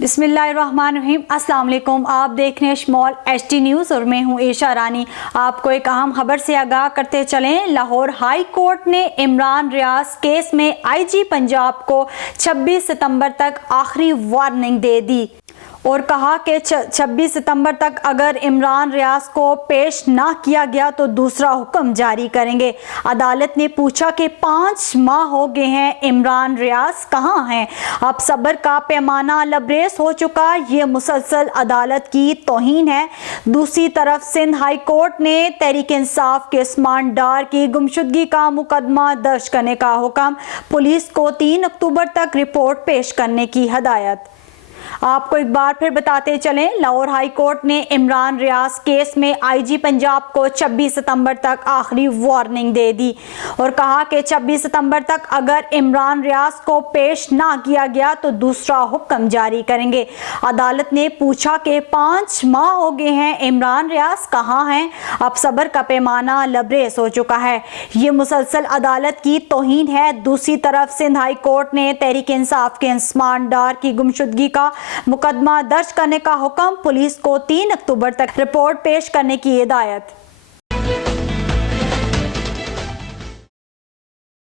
बिस्मिल्लाहिर्रहमानिर्रहीम। अस्सलाम वालेकुम। आप देख रहे हैं स्मॉल एचटी न्यूज़ और मैं हूं ईशा रानी। आपको एक अहम खबर से आगाह करते चलें। लाहौर हाई कोर्ट ने इमरान रियाज केस में आईजी पंजाब को 26 सितंबर तक आखिरी वार्निंग दे दी और कहा कि 26 सितंबर तक अगर इमरान रियाज को पेश ना किया गया तो दूसरा हुक्म जारी करेंगे। अदालत ने पूछा कि 5 माह हो गए हैं, इमरान रियाज कहाँ हैं? अब सब्र का पैमाना लबरेज हो चुका, ये मुसलसल अदालत की तौहीन है। दूसरी तरफ सिंध हाई कोर्ट ने तहरीक इंसाफ के उस्मान डार की गुमशुदगी का मुकदमा दर्ज करने का हुक्म, पुलिस को 3 अक्टूबर तक रिपोर्ट पेश करने की हदायत। आपको एक बार फिर बताते चलें, लाहौर हाई कोर्ट ने इमरान रियाज केस में आईजी पंजाब को 26 सितंबर तक आखिरी वार्निंग दे दी और कहा कि 26 सितंबर तक अगर इमरान रियाज को पेश ना किया गया तो दूसरा हुक्म जारी करेंगे। अदालत ने पूछा कि 5 माह हो गए हैं, इमरान रियाज कहाँ हैं? अब सब्र का पैमाना लबरेज हो चुका है, ये मुसलसल अदालत की तौहीन है। दूसरी तरफ सिंध हाई कोर्ट ने तहरीक इंसाफ के उस्मान डार की गुमशुदगी का मुकदमा दर्ज करने का हुक्म, पुलिस को 3 अक्टूबर तक रिपोर्ट पेश करने की हिदायत।